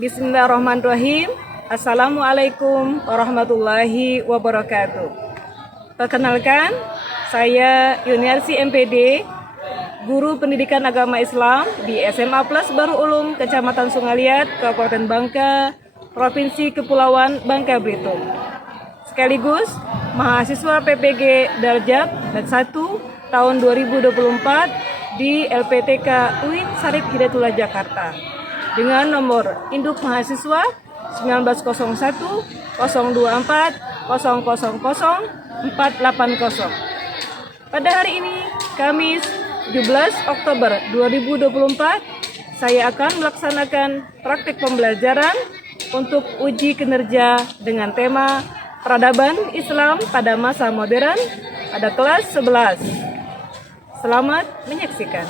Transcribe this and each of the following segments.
Bismillahirrahmanirrahim. Assalamualaikum warahmatullahi wabarakatuh. Perkenalkan, saya Yuniarsi MPD, Guru Pendidikan Agama Islam di SMA Plus Baru Ulum, Kecamatan Sungaliat, Kabupaten Bangka, Provinsi Kepulauan Bangka Belitung. Sekaligus mahasiswa PPG Darjat dan 1 tahun 2024 di LPTK UIN Syarif Hidayatullah Jakarta dengan nomor induk mahasiswa 1901 024 000 480. Pada hari ini, Kamis 17 Oktober 2024, saya akan melaksanakan praktik pembelajaran untuk uji kinerja dengan tema Peradaban Islam pada Masa Modern pada kelas 11. Selamat menyaksikan.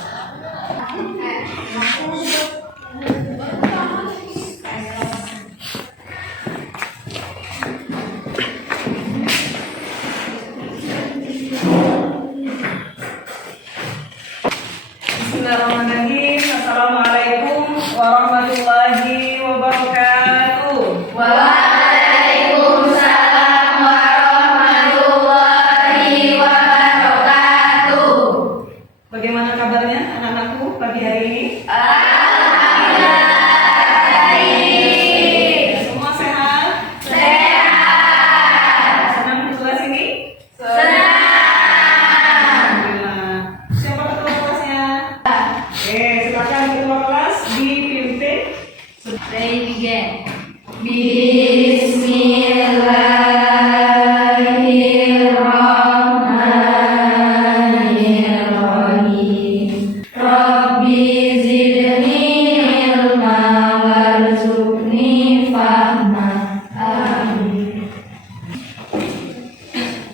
Bismillahirrahmanirrahim. Assalamualaikum warahmatullahi wabarakatuh. Waalaikumsalam warahmatullahi wabarakatuh. Bagaimana kabarnya anak-anakku pagi hari ini? Alhamdulillah baik. Semua sehat? Sehat. Senang di kelas ini? Senang. Alhamdulillah. Siapa ketua kelasnya? Silakan ketua kelas dipimpin. Ready begin. Bismillahirrahmanirrahim. Rabbi zidni ilma warzuqni fahma. Amin.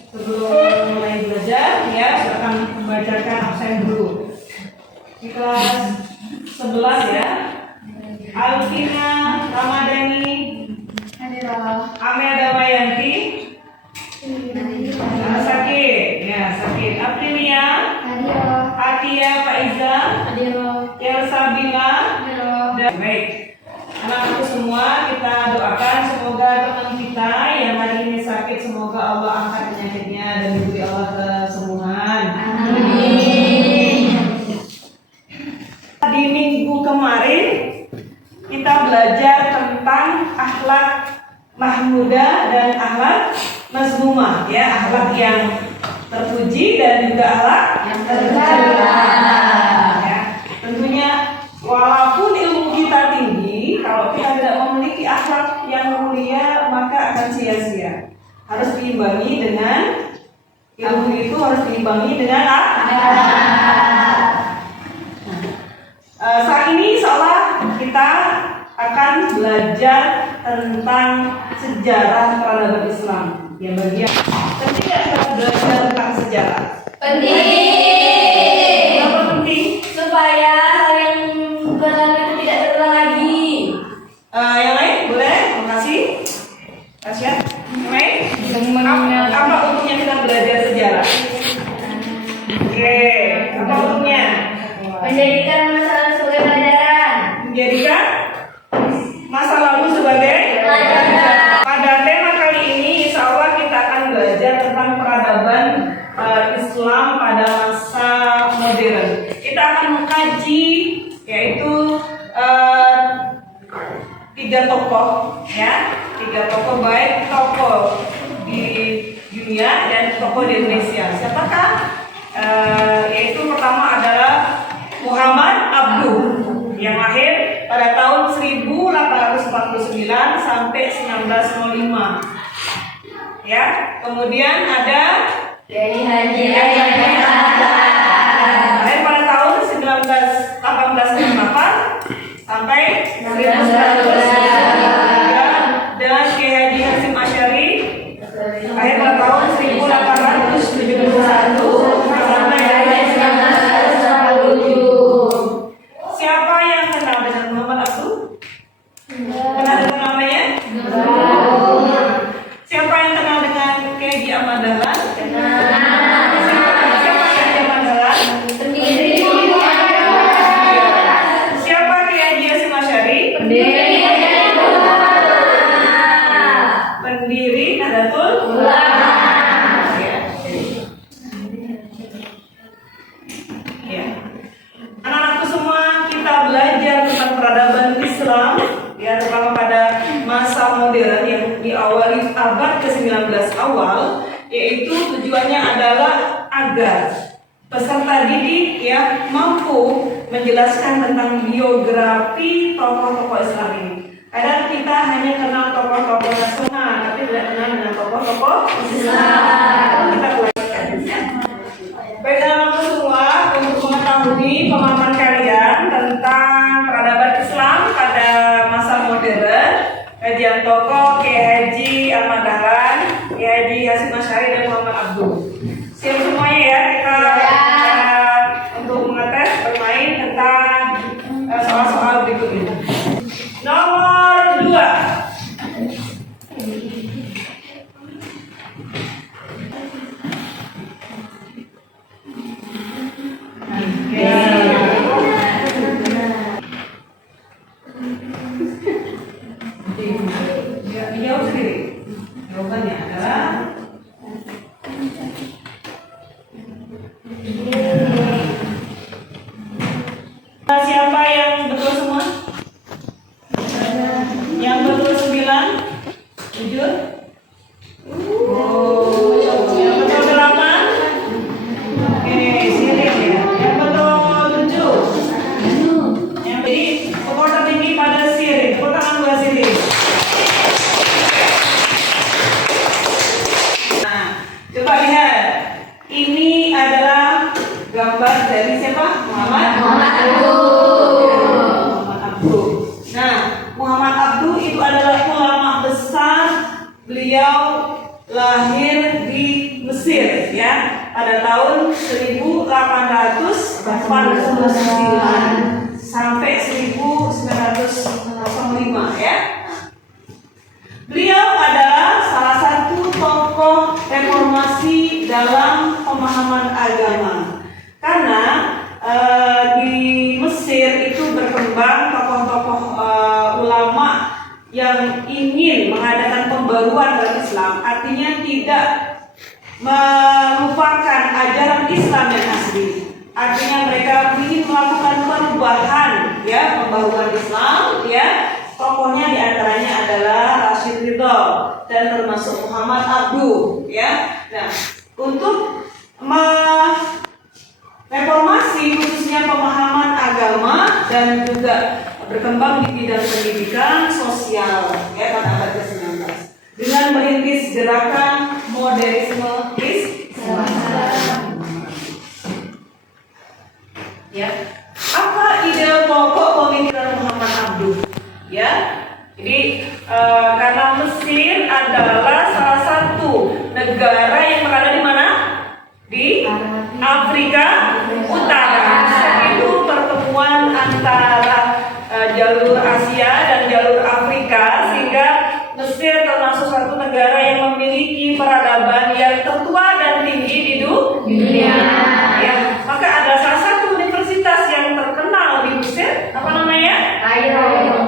Sebelum mulai belajar, ya, silakan membacakan absen dulu. Di kelas 11 ya. Alvina Ramadhani, Amel Damayanti, sakit, ya sakit. Aprilia, Atia Faiza, Elsa Bila, dan baik. Anak-anakku semua, kita doakan semoga teman kita yang hari ini sakit, semoga Allah angkat penyakitnya dan diberi Allah kesembuhan. Amin. Di minggu kemarin kita belajar tentang akhlak mahmudah dan akhlak mazmumah, ya, akhlak yang terpuji dan juga akhlak yang tercela. Ya, tentunya walaupun ilmu kita tinggi, kalau kita tidak memiliki akhlak yang mulia maka akan sia-sia. Harus diimbangi dengan ilmu itu, harus diimbangi dengan akhlak. Saat ini seolah kita akan belajar tentang sejarah peradaban Islam. Yang bagian penting nggak kita belajar tentang sejarah? Penting. Kenapa penting? Supaya hal yang berlalu itu tidak terulang lagi. Yang lain boleh? Terima kasih. Tasya, yang lain? Apa untuknya kita belajar sejarah? Oke, apa untuknya? Menjadikan masa lalu sebagai pelajaran. Menjadikan masa lalu sebagai Pelajaran. Pada tema kali ini, insya Allah kita akan belajar tentang peradaban Islam pada masa modern. Kita akan mengkaji yaitu 3 tokoh, ya, 3 tokoh, baik tokoh di dunia dan tokoh di Indonesia. Siapakah? Yaitu pertama adalah Muhammad Abduh yang lahir pada tahun 1849 sampai 1905. Ya, kemudian ada Dari Haji lahir pada tahun 1898 sampai 1903, dan Kiai Haji Hasyim Asy'ari lahir pada tahun 1871 sampai 1947. Siapa yang kenal dengan Muhammad Abduh? Kenal dengan namanya? Siapa yang kenal dengan Kiai Haji Ahmad Dahlan? Siapa Kiai Haji Ahmad Dahlan? Siapa Kiai Haji Hasyim Asy'ari? ya, terutama pada masa modern yang diawali abad ke-19 awal, yaitu tujuannya adalah agar peserta didik ya mampu menjelaskan tentang biografi tokoh-tokoh Islam ini. Kadang kita hanya kenal tokoh-tokoh nasional, tapi tidak kenal dengan tokoh-tokoh Islam. Kita pelajari ya. Baik, anak-anak semua, untuk mengetahui pemahaman kalian tentang peradaban Islam pada masa modern, kajian tokoh Kiai Haji Ahmad Dahlan, Kiai Haji Hasyim Asy'ari dan Muhammad Abduh. Siap semuanya ya, kita untuk mengetes bermain tentang soal-soal berikut ini. Nomor 2. Jawab sendiri. Jawabannya adalah siapa yang betul semua? Yang betul 9? 7? Oh, yang betul 8? Oke, sirik ya. Yang betul 7? Yang jadi skor tertinggi pada sirik. Tepuk tangan buat sirik. Nah, coba lihat. Ini adalah gambar dari siapa? Muhammad Abduh. Nah, Muhammad Abduh itu adalah ulama besar. Beliau lahir di Mesir ya pada tahun 1849 sampai 1905 ya. Beliau adalah salah satu tokoh reformasi dalam pemahaman agama. Karena di Mesir itu berkembang tokoh-tokoh ulama yang ingin mengadakan pembaruan dalam Islam, artinya tidak melupakan ajaran Islam yang asli. Artinya mereka ingin melakukan perubahan, ya, pembaruan Islam, ya. Tokohnya diantaranya adalah Rashid Ridho dan termasuk Muhammad Abduh, ya. Nah, untuk reformasi khususnya pemahaman agama dan juga berkembang di bidang pendidikan sosial ya pada abad ke-19 dengan merintis gerakan modernisme Islam. Ya, apa ide pokok pemikiran Muhammad Abduh? Ya, jadi karena Mesir adalah salah satu negara yang berada di mana? Di Afrika Utara. Itu pertemuan antara jalur Asia dan jalur Afrika, sehingga Mesir termasuk satu negara yang memiliki peradaban yang tertua dan tinggi di dunia. Ya, maka ada salah satu universitas yang terkenal di Mesir, apa namanya?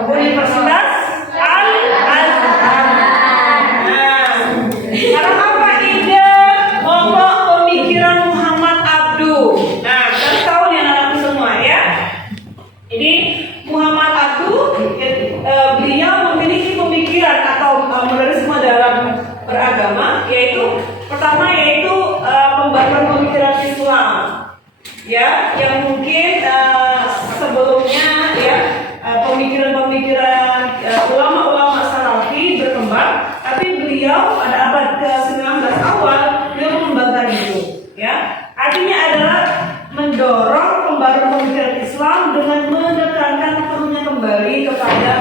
Universitas Al-Azhar. Nah, sekarang apa ide pokok pemikiran Muhammad Abduh? Nah, kita tahu nih anak-anak semua ya. Ini Muhammad Abduh, beliau memiliki pemikiran atau modernisme dalam beragama, yaitu pertama yaitu pembaruan pemikiran Islam, ya, yang mungkin sebelumnya ya pemikiran-pemikiran ulama-ulama Salafi berkembang, tapi beliau pada abad ke-19 awal beliau mengembangkan itu, ya. Artinya adalah mendorong pembaruan pemikiran Islam dengan menekankan perlunya kembali kepada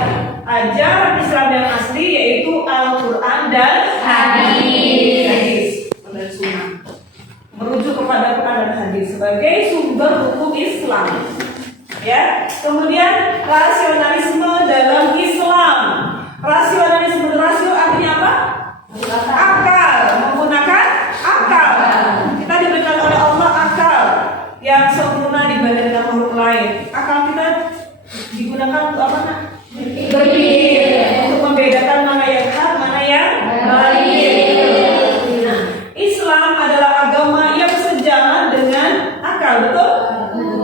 ajaran Islam yang asli, yaitu Al-Quran dan hadis dan sunnah, merujuk kepada Quran dan hadis sebagai sumber hukum Islam. Ya, kemudian rasionalisme dalam Islam. Rasionalisme, rasio artinya apa? Akal, menggunakan akal. Kita diberikan oleh Allah akal yang sempurna dibandingkan makhluk lain. Akal kita digunakan untuk apa? Berpikir, untuk membedakan mana yang hak, mana yang baik. Nah, Islam adalah agama yang sejalan dengan akal, betul?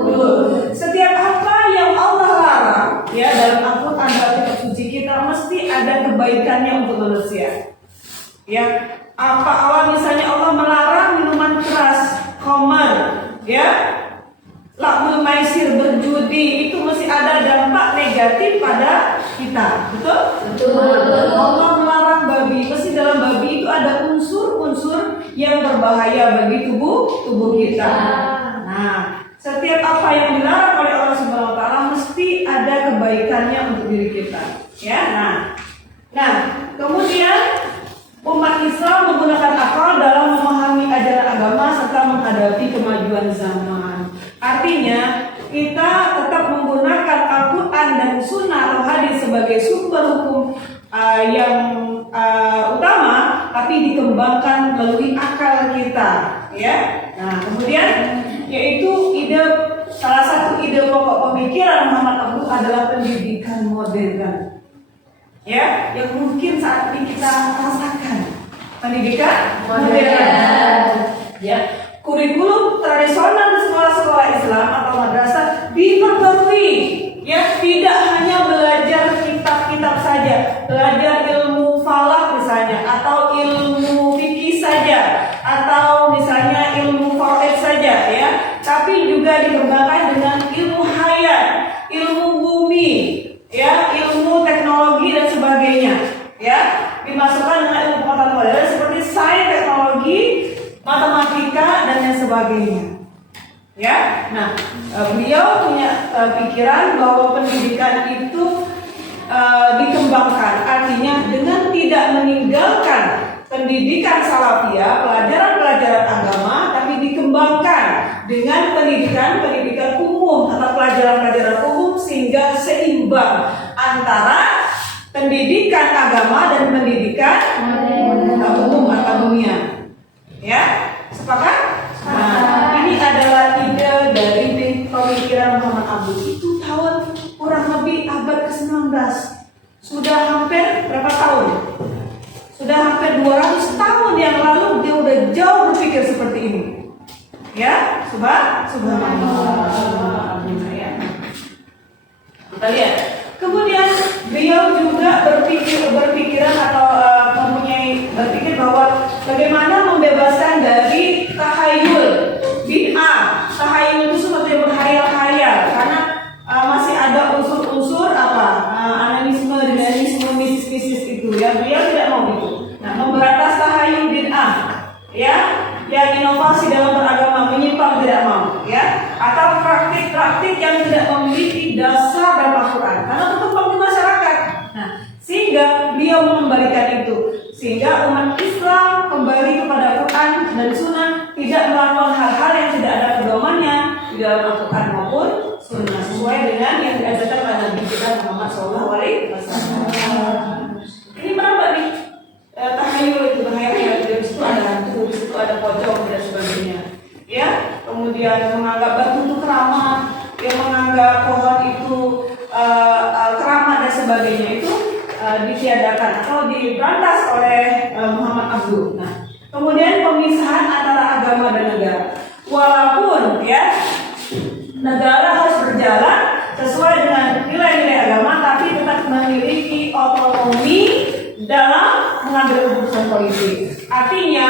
Betul. Setiap apa yang Allah larang, ya, dalam Al-Quran dan kitab suci ada kebaikannya untuk manusia. Ya, apa awal misalnya Allah melarang minuman keras, khamar, ya, lakmul maisir, berjudi, itu mesti ada dampak negatif pada kita, betul? Betul. Allah melarang babi, mesti dalam babi itu ada unsur-unsur yang berbahaya bagi tubuh kita. Nah, setiap apa yang dilarang oleh Allah Subhanahu wa taala mesti ada kebaikannya untuk diri kita. Ya, nah, kemudian umat Islam menggunakan akal dalam memahami ajaran agama serta menghadapi kemajuan zaman. Artinya, kita tetap menggunakan Al-Quran dan Sunnah atau hadis sebagai sumber hukum yang utama, tapi dikembangkan melalui akal kita. Ya, nah kemudian yaitu salah satu ide pokok pemikiran Muhammad Abduh adalah pendidikan modern. Ya, yang mungkin saat ini kita rasakan pendidikan modern. Ya, kurikulum tradisional di sekolah-sekolah Islam atau madrasah diperbarui. Ya, tidak hanya belajar kitab-kitab saja, belajar ilmu falak misalnya, atau ilmu fikih saja, atau misalnya ilmu faraid saja, ya, tapi juga dikembangkan dengan ilmu hayat, ilmu bumi, ya, ilmu teknologi dan sebagainya, ya, dimasukkan dengan ilmu pengetahuan modern seperti sains, teknologi, matematika dan lain sebagainya. Ya, nah, beliau punya pikiran bahwa pendidikan itu dikembangkan, artinya dengan tidak meninggalkan pendidikan salafiyah, pelajaran-pelajaran agama, tapi dikembangkan dengan pendidikan umum atau pelajaran-pelajaran umum sehingga seimbang antara pendidikan agama dan pendidikan umum atau dunia. Ya, sepakat? Nah, ini adalah ide dari pemikiran Muhammad Abduh. Itu tahun kurang lebih abad ke-19. Sudah hampir berapa tahun? Sudah hampir 200 tahun yang lalu dia udah jauh berpikir seperti ini. Ya, subhanallah. Ya. Kita lihat. Kemudian beliau juga berpikiran atau berpikir bahwa bagaimana membebaskan dari tahayul, bid'ah. Tahayul itu sesuatu yang berhayal-hayal karena masih ada unsur-unsur animisme, dinamisme, mistis itu, ya. Beliau tidak mau itu. Nah, memberantas tahayul, bid'ah, ya, yang inovasi dalam beragama, menyimpang tidak mau, ya, atau praktik-praktik yang tidak memiliki dasar dalam Al-Quran karena berkembang di masyarakat. Nah, sehingga beliau mengembalikan itu, sehingga umat Islam kembali kepada Quran dan Sunnah, tidak melakukan hal-hal yang tidak ada pedomannya di dalam Al-Quran maupun Sunnah, sesuai dengan yang diajarkan oleh Nabi kita Muhammad SAW. Ini berapa nih? Tahayul itu berhayal-hayal, di situ ada hantu, di situ ada pocong dan sebagainya. Ya, kemudian menganggap batu itu keramat, yang menganggap pohon itu keramat dan sebagainya, itu ditiadakan atau diberantas oleh Muhammad Abduh. Nah, kemudian pemisahan antara agama dan negara. Walaupun, ya, negara harus berjalan sesuai dengan nilai-nilai agama, tapi tetap memiliki otonomi dalam mengambil keputusan politik. Artinya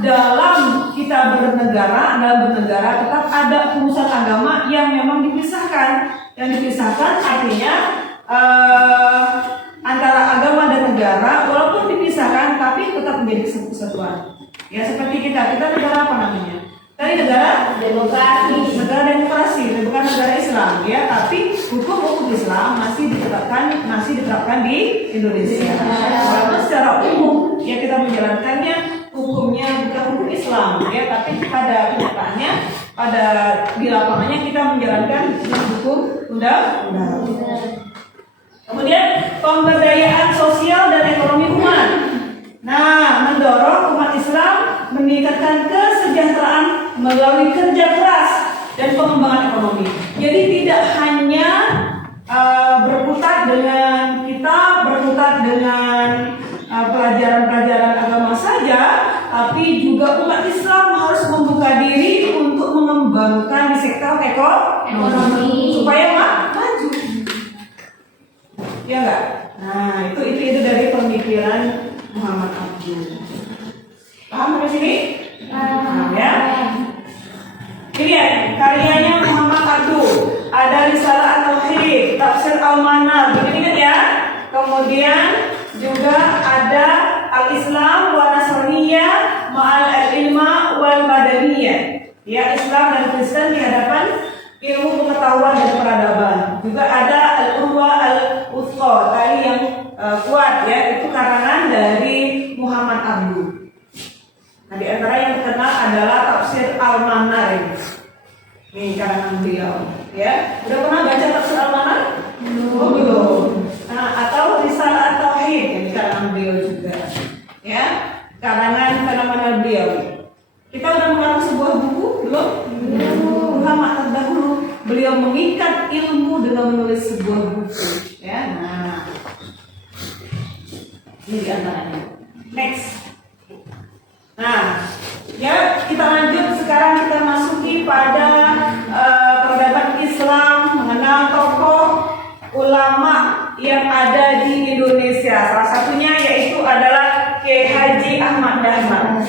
dalam kita bernegara tetap ada urusan agama yang memang dipisahkan. Yang dipisahkan artinya antara agama dan negara, walaupun dipisahkan tapi tetap menjadi kesatuan. Ya, seperti kita negara apa namanya? Tadi negara demokrasi, bukan negara Islam, ya, tapi hukum Islam masih diterapkan di Indonesia. Walaupun secara umum ya kita menjalankannya, hukumnya bukan hukum Islam, ya, tapi pada kenyataannya, di lapangannya kita menjalankan hukum undang-undang. Kemudian pemberdayaan sosial dan ekonomi umat. Nah, mendorong umat Islam meningkatkan kesejahteraan melalui kerja keras dan pengembangan ekonomi. Jadi tidak hanya berkutat dengan pelajaran-pelajaran agama saja, tapi juga umat Islam harus membuka diri untuk mengembangkan di sektor ekonomi supaya maju. Ya enggak? Nah, itu dari pemikiran Muhammad Abduh. Paham sampai sini? Nah, ya. Lihat karyanya Muhammad Abduh. Ada Risalah At-Tauhid, Tafsir Al-Manar, ingat ya. Kemudian juga ada Al-Islam wa Nasraniyah ma'al ilma wal madaniyah. Ya, Islam dan Kristen di hadapan ilmu pengetahuan dan peradaban. Juga ada Al-Urwa Al-Wuthqa, tali yang kuat ya, itu karangan dari Muhammad Abduh. Nah, di antara yang terkenal adalah Tafsir Al-Manar ini. Nih karangan beliau, ya. Udah pernah baca Tafsir Al-Manar? Belum. Nah, atau Risalah At-Tauhid yang di karangan beliau juga. Ya, karangan beliau. Kita udah mengarang sebuah buku belum? Ulama terdahulu beliau mengikat ilmu dengan menulis sebuah buku. Ya, nah. Ini di antaranya. Next. Nah, ya kita lanjut sekarang kita masuki pada peradaban Islam, mengenal tokoh ulama yang ada di Indonesia. Salah satunya yaitu adalah Kiai Haji Ahmad Dahlan.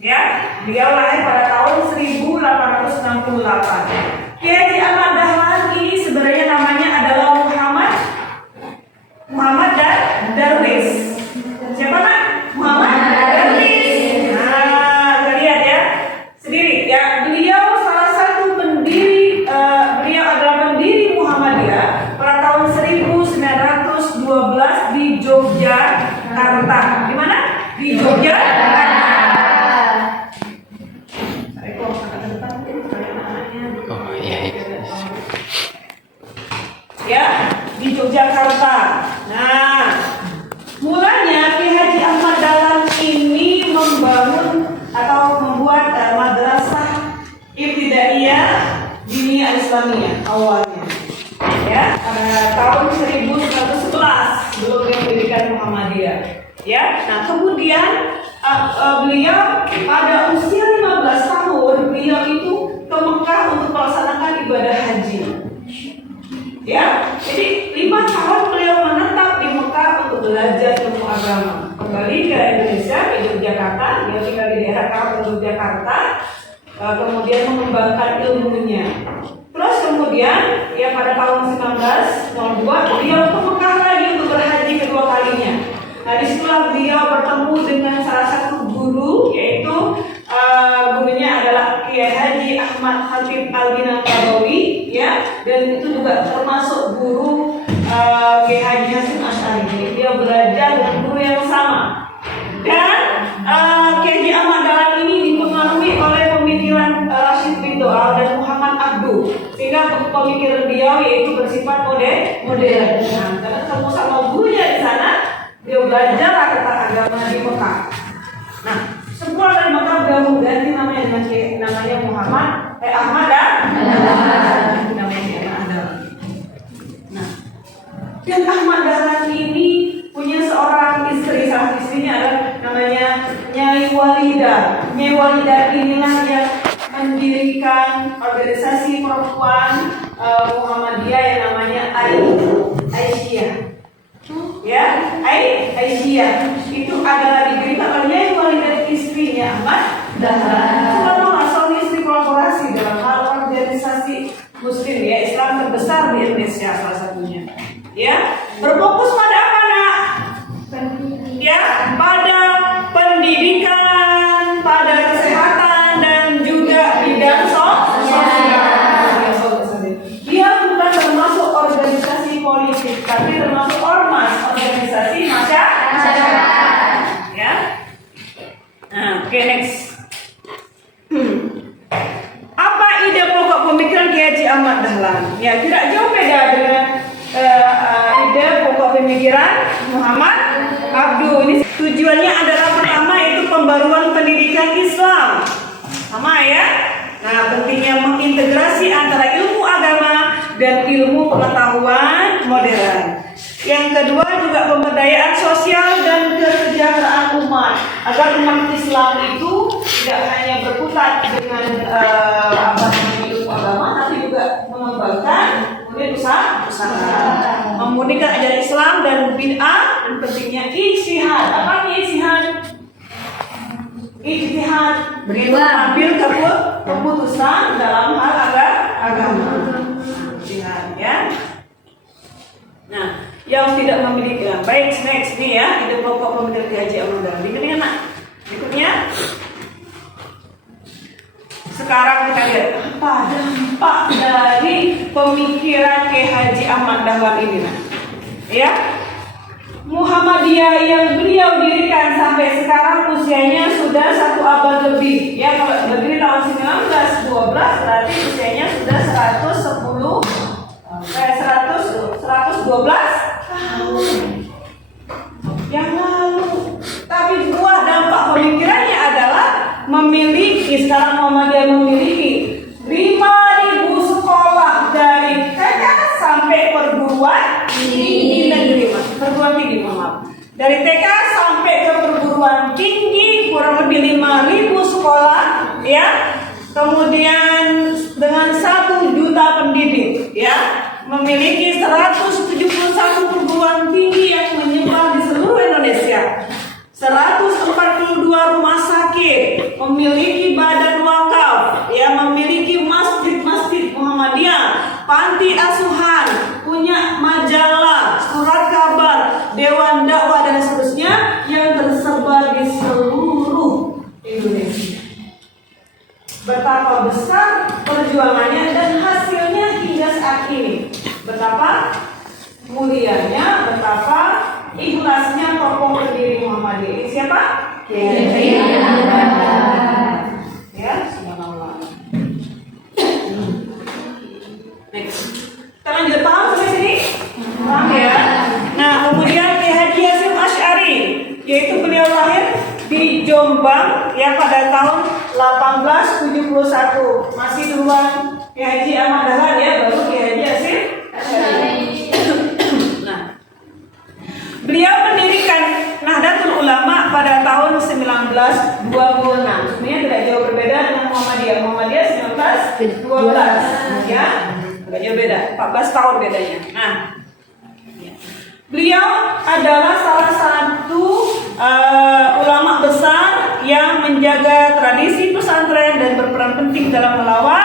Ya, beliau lahir pada tahun 1868. Kiai Haji Ahmad Dahlan ini sebenarnya namanya adalah Muhammad Darwis. Siapa nak? Muhammad Darwis. Nah, kita lihat ya sendiri ya. Beliau salah satu pendiri, beliau adalah pendiri Muhammadiyah pada tahun 1912 di Yogyakarta. Di mana? Di Yogyakarta. Oh iya. Ya, di Yogyakarta. Nah, mulanya Kiai Haji Ahmad Dahlan ini membangun atau membuat madrasah ibtidaiyah diniyah Islamiyah awalnya. Ya, pada tahun 1911 sebelum dia mendirikan Muhammadiyah. Ya, nah kemudian beliau pada usia 15 tahun beliau itu ke Mekah untuk melaksanakan ibadah haji. Ya, jadi 5 tahun beliau menetap di Mekah untuk belajar ilmu agama. Kembali ke Indonesia, ke Yogyakarta, dia tinggal di daerah Kampung Yogyakarta, kemudian mengembangkan ilmunya. Terus kemudian, ya pada tahun 1902 beliau ke Mekah lagi untuk berhaji kedua kalinya. Nah, disitulah beliau bertemu dengan salah satu guru, yaitu gurunya adalah Kiai Haji Ahmad Khatib Al-Minangkabawi, ya, dan itu juga termasuk guru Kiai Haji Hasyim Asy'ari. Jadi dia belajar dengan guru yang sama. Dan Kiai Haji Ahmad Dahlan ini dipengaruhi oleh pemikiran Rashid bin Doal dan Muhammad Abduh, sehingga pemikiran beliau yaitu bersifat modern. Nah, karena ketemu sama gurunya di sana, dia belajar tentang agama di Mekah. Nah, sepulang dari Mekah beliau mengganti namanya dengan namanya Ahmad Dahlan. Namanya Dahlan. Nah, dan Ahmad Dahlan ini punya seorang istri, salah istrinya adalah namanya Nyai Walidah. Nyai Walidah inilah yang mendirikan organisasi perempuan Muhammadiyah yang namanya Aisyah. Ya, Aisyah itu adalah didirikan oleh Nyai Walidah, istrinya Ahmad Dahlan. Selama suami istri kolaborasi dalam hal organisasi Muslim ya Islam terbesar di Indonesia salah satunya. Ya, berfokus pada apa nak? Ya, pada pendidikan, pada kesehatan dan juga bidang sosial. Dia bukan termasuk organisasi politik, tapi termasuk ormas, organisasi masyarakat. Ya. Nah, oke, next. Apa ide pokok pemikiran Kiai Haji Ahmad Dahlan? Ya, tidak jauh beda dengan ide pokok pemikiran Muhammad Abduh. Ini tujuannya adalah pertama yaitu pembaruan pendidikan Islam. Sama ya. Nah, pentingnya mengintegrasi antara ilmu agama dan ilmu pengetahuan modern. Yang kedua juga pemberdayaan sosial dan kesejahteraan umat, agar umat Islam itu tidak hanya berkutat dengan ilmu agama, tapi juga mengembangkan kemudian usaha, memurnikan ajaran Islam dan bid'ah, dan pentingnya ijtihad. Apa nih ijtihad? Ijtihad mengambil keputusan dalam hal agama. Ijtihad, ya. Nah, yang tidak memiliki baik next nih ya, ide pokok pemikiran Kiai Haji Ahmad Dahlan. Dengar nak? Berikutnya. Sekarang kita lihat apa dampak dari pemikiran Kiai Haji Ahmad Dahlan ini, nah. Ya. Muhammadiyah yang beliau dirikan sampai sekarang usianya sudah 1 abad lebih. Ya, kalau berdiri tahun 1912 berarti usianya sudah 112 tahun yang lalu. Tapi buah dampak pemikirannya adalah sekarang Muhammadiyah memiliki 5.000 sekolah dari TK sampai perguruan tinggi negeri, perguruan tinggi, maaf. Dari TK sampai ke perguruan tinggi kurang lebih 5.000 sekolah, ya. Kemudian dengan 1 juta pendidik, ya, memiliki 171 perguruan tinggi yang menyebar di seluruh Indonesia, 142 rumah sakit, memiliki badan wakaf, ya, memiliki masjid-masjid Muhammadiyah, panti asuhan, punya majalah, surat kabar, dewan dakwah dan seterusnya yang tersebar di seluruh Indonesia. Betapa besar perjuangannya dan hasilnya hingga saat ini. Betapa mulianya, betapa ikhlasnya tokoh pendiri Muhammadiyah. Ini siapa? Ya, subhanallah. Next. Kita lanjut, paham sampai sini? Paham ya? Nah, kemudian Kiai Haji Hasyim Asy'ari, yaitu beliau lahir di Jombang ya pada tahun 1871. Masih duluan Kiai Haji Ahmad Dahlan ya, baru Kiai Haji Hasyim Asy'ari. Nah, beliau mendirikan Nahdlatul Ulama pada tahun 1926. Sebenarnya tidak jauh berbeda dengan Muhammadiyah. Muhammadiyah 1912 ya. Tidak jauh beda, 14 tahun bedanya. Nah, beliau adalah salah satu ulama besar yang menjaga tradisi pesantren dan berperan penting dalam melawan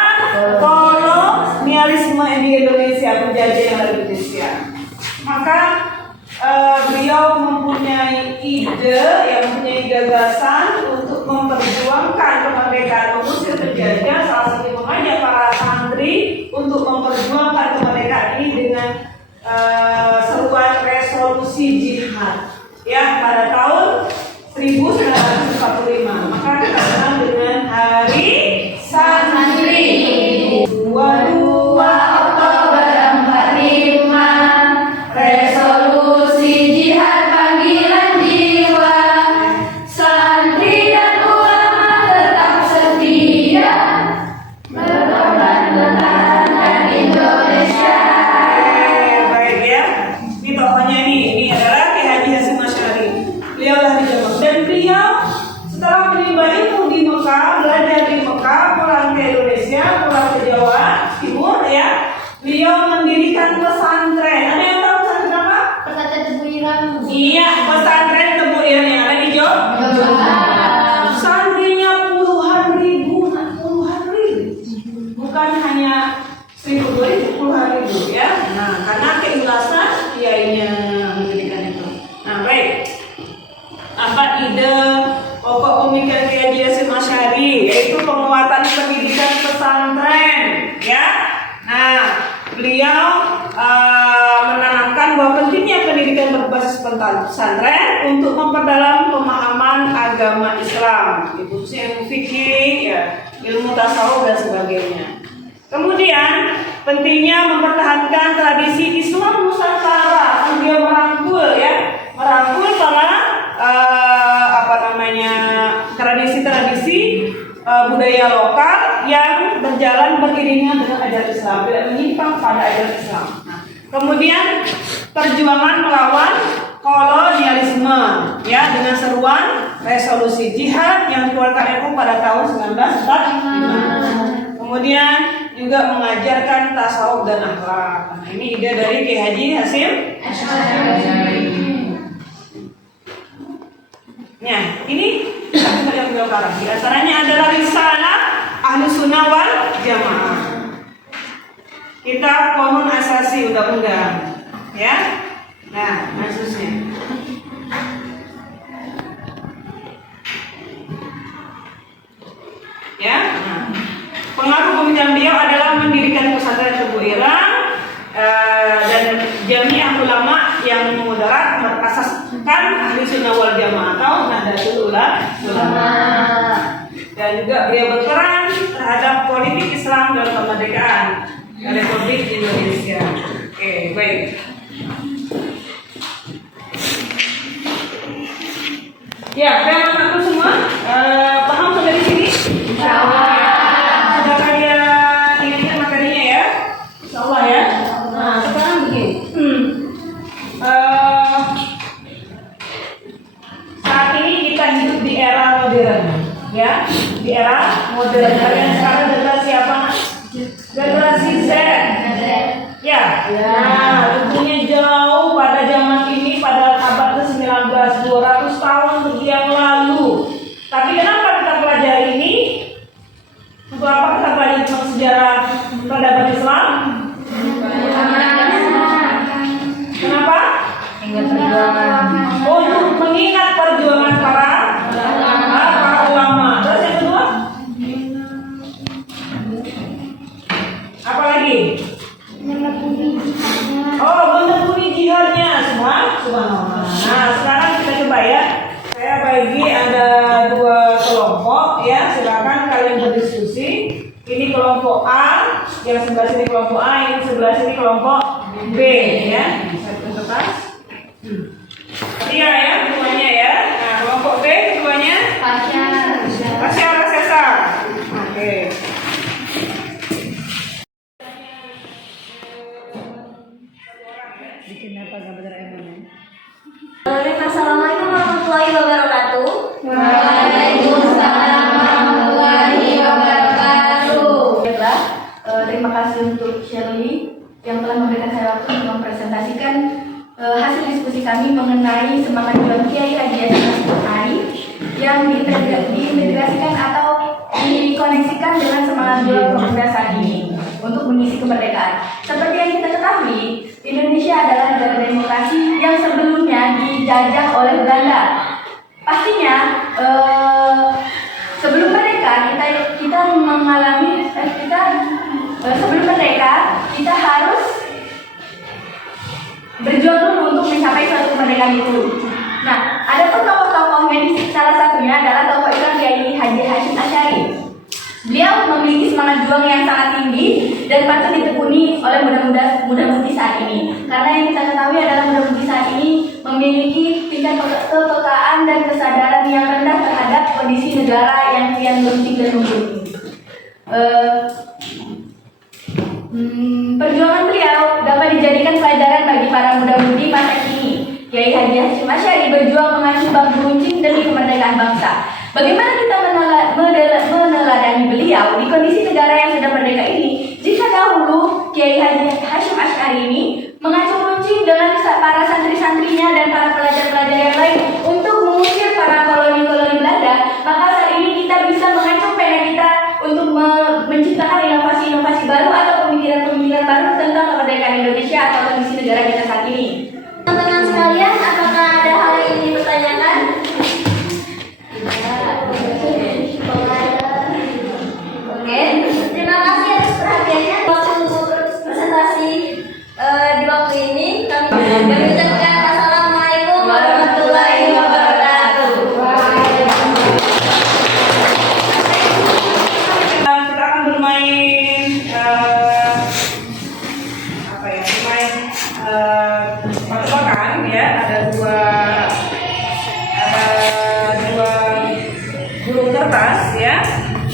kolonialisme di Indonesia, penjajahan dari Indonesia. Maka beliau mempunyai ide, yang mempunyai gagasan untuk memperjuangkan kemerdekaan, mengusir penjajah. Salah satu mengajak para santri untuk memperjuangkan kemerdekaan ini dengan seruan resolusi jihad ya pada tahun 1945. Maka kita kenal dengan Hari Santri. 22 Oktober 45, resolusi jihad panggilan jiwa, santri dan ulama tetap setia berkorban mempertahankan Indonesia. Baik ya, ini tokohnya ini adalah Kiai Haji Hasyim Asy'ari. Beliau lahir di Jombang dan beliau setelah menimba ilmu di Mekah, belajar di Mekah, pulang ke Indonesia, pulang ke Jawa Timur ya. Beliau mendirikan pesantren. Ada yang tahu pesantren apa? Pesantren Tebu Ireng. Iya, pesantren Tebu Ireng yang ada di Jombang. Santrinya puluhan ribu. Bukan hanya 1.000, 2.000, puluhan ribu ya. Nah, karena keikhlasan kiainya mendirikan itu. Nah, baik. Apa ide pokok pemikiran Kiai Haji Hasyim Asy'ari, yaitu penguatan pendidikan pesantren ya. Nah, beliau menanamkan bahwa pentingnya pendidikan berbasis pesantren untuk memperdalam pemahaman agama Islam, khususnya ilmu fikih, ya, ilmu tasawuf dan sebagainya. Kemudian pentingnya mempertahankan tradisi Islam Nusantara. Beliau merangkul para tradisi-tradisi budaya lokal yang berjalan beriringan dengan ajaran Islam, tidak menyimpang pada ajaran Islam. Nah, kemudian perjuangan melawan kolonialisme ya dengan seruan resolusi jihad yang dikeluarkan RU pada tahun 1945. Kemudian juga mengajarkan tasawuf dan akhlak. Nah, ini ide dari Kiai Haji Hasyim Asy'ari. Nah, ini yang beliau karang. Di antaranya adalah Risalah Ahlus Sunnah wal Jamaah. Kitab Qanun Asasi Undang-Undang. Ya. Nah, kasusnya. Ya. Nah, pengaruh pemikiran beliau adalah mendirikan pesantren Tebu Irang dan jamiah ulama yang moderat berasaskan ahli sunnah wal jamaah atau Nahdlatul Ulama. Dan juga beliau berperan terhadap politik Islam dan kemerdekaan Republik Indonesia. Oke, baik. Ya, teman-teman semua paham sampai di sini? Sudah kalian ingat materinya ya? Insyaallah ya. Nah, sekarang begini. Saat ini kita hidup di era modern, ya, di era modern. Kalian sekarang generasi apa? Generasi Z. Ya. Nah, tentunya jauh pada zaman ini, pada abad ke-19, 200 tahun yang lalu. Tapi kenapa kita pelajari ini? Untuk apa kita pelajari tentang sejarah peradaban Islam? Kenapa? Untuk mengingat perjuangan para ulama. Terus yang kedua? Apa lagi? Oh, menekuni jihadnya. Subhanallah. Nah, sekarang kita coba ya. Saya bagi ada 2 kelompok ya. Silakan kalian berdiskusi. Ini kelompok A, yang sebelah sini kelompok A, yang sebelah sini kelompok B ya. Satu kertas. Iya ya, semuanya ya. Nah, kelompok B keduanya Pasya Rasesa. Oke. Assalamualaikum warahmatullahi wabarakatuh. Waalaikumsalam warahmatullahi wabarakatuh. Baiklah, terima kasih untuk Shirley yang telah memberikan saya waktu untuk mempresentasikan hasil diskusi kami mengenai semangat juang Kiai Haji Hasyim Asy'ari yang diintegrasikan atau dikoneksikan dengan semangat juang pemuda saat ini untuk mengisi kemerdekaan. Seperti yang kita ketahui, Indonesia adalah negara demokrasi yang sebelumnya dijajah oleh Belanda. Pastinya sebelum merdeka kita mengalami sebelum merdeka kita harus berjuang dulu untuk mencapai suatu kemerdekaan itu. Nah, ada pun tokoh-tokohnya, salah satunya adalah tokoh Islam Kiai Haji Hasyim Asy'ari. Beliau memiliki semangat juang yang sangat tinggi dan patut ditekuni oleh muda-mudi saat ini. Karena yang kita ketahui adalah muda-mudi saat ini memiliki tingkat kepekaan dan kesadaran yang rendah terhadap kondisi negara yang kian meruncing dan memburuk. Perjuangan beliau dapat dijadikan pelajaran bagi para muda-mudi masa kini. Kiai Haji Hasyim Asy'ari berjuang mengangkat bangku runcing demi kemerdekaan bangsa. Bagaimana kita meneladani beliau di kondisi negara yang sudah merdeka ini? Jika dahulu Kiai Haji Hasyim Asy'ari ini mengacung runcing dengan para santri-santrinya dan para pelajar-pelajar yang lain untuk mengusir para koloni-koloni Belanda, maka saat ini kita bisa mengacung pena kita untuk menciptakan inovasi-inovasi baru atau pemikiran-pemikiran baru tentang kemerdekaan Indonesia atau kondisi negara kita saat ini. Teman-teman sekalian, apakah ada hal yang ingin dipertanyakan? Oke, terima kasih atas perhatiannya. Waktu presentasi di waktu ini kami ucapkan assalamualaikum warahmatullahi wabarakatuh. Kita akan bermain bermain tebak-tebakan ya. Ada dua gulung kertas ya.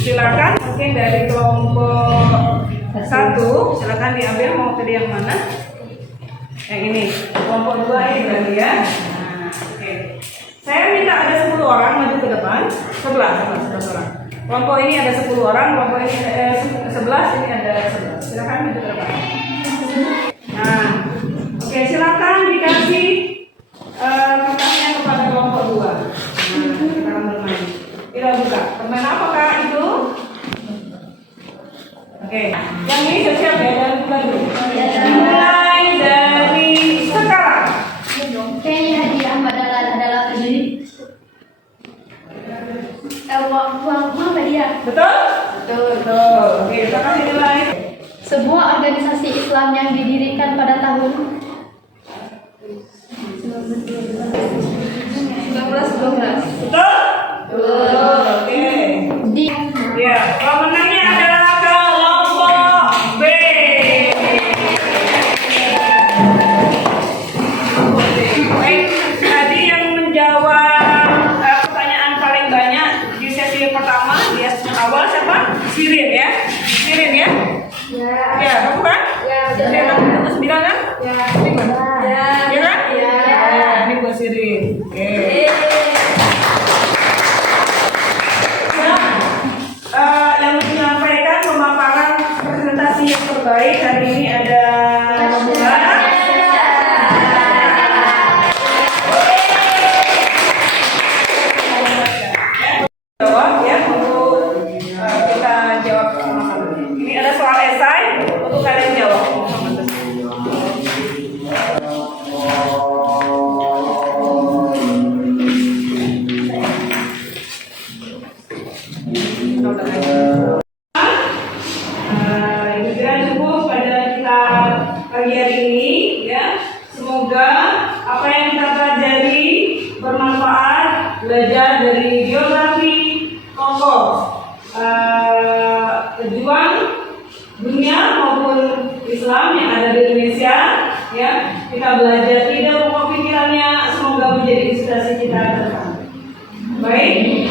Silakan mungkin dari kelompok 1 silakan diambil, mau pilih yang mana? Yang ini. Kelompok 2 ini berarti ya. Nah, oke. Saya minta ada 10 orang maju ke depan. Sebelah. Kelompok ini ada 10 orang, kelompok ini 11, ini ada 11. Silakan duduk berapa? Nah, oke, silakan dikasih kertasnya kepada kelompok 2. Nah, kita akan bermain. Kita buka. Permainan apakah itu? Oke, yang ini siap-siap ya, dan baru. Mulai dari sekarang. Kayaknya hadiah adalah berdiri. Uang apa dia? Betul? Betul. Oke, kita kasih nilai. Sebuah organisasi Islam yang didirikan pada tahun 1912. Betul? Oke. Di Ya, pemenangnya adalah kelompok B. Baik, tadi yang menjawab pertanyaan paling banyak di sesi pertama di awal siapa? Sirin ya? Sirin ya? Ya, kamu kan? Ya, Oke, kamu 9 kan? Ya. Ini kan? Ya. Ya kan? Ya. Ini buat Sirin. Oke. Yang menyampaikan pemaparan presentasi yang terbaik hari ini ada jawab ya untuk kita jawab sama-sama. Ini ada soal esai untuk kalian jawab. Demikian cukup pada kita pagi hari ini ya. Semoga apa yang kita pelajari bermanfaat, belajar dari biografi tokoh pejuang dunia maupun Islam yang ada di Indonesia ya. Kita belajar ide pokok pikirannya, semoga menjadi inspirasi kita ke depan. Baik,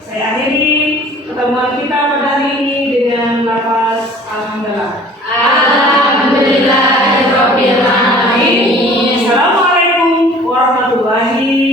saya akhiri pertemuan kita pada hari ini dengan lafaz alhamdulillah. Alhamdulillahirabbil alamin. Assalamualaikum warahmatullahi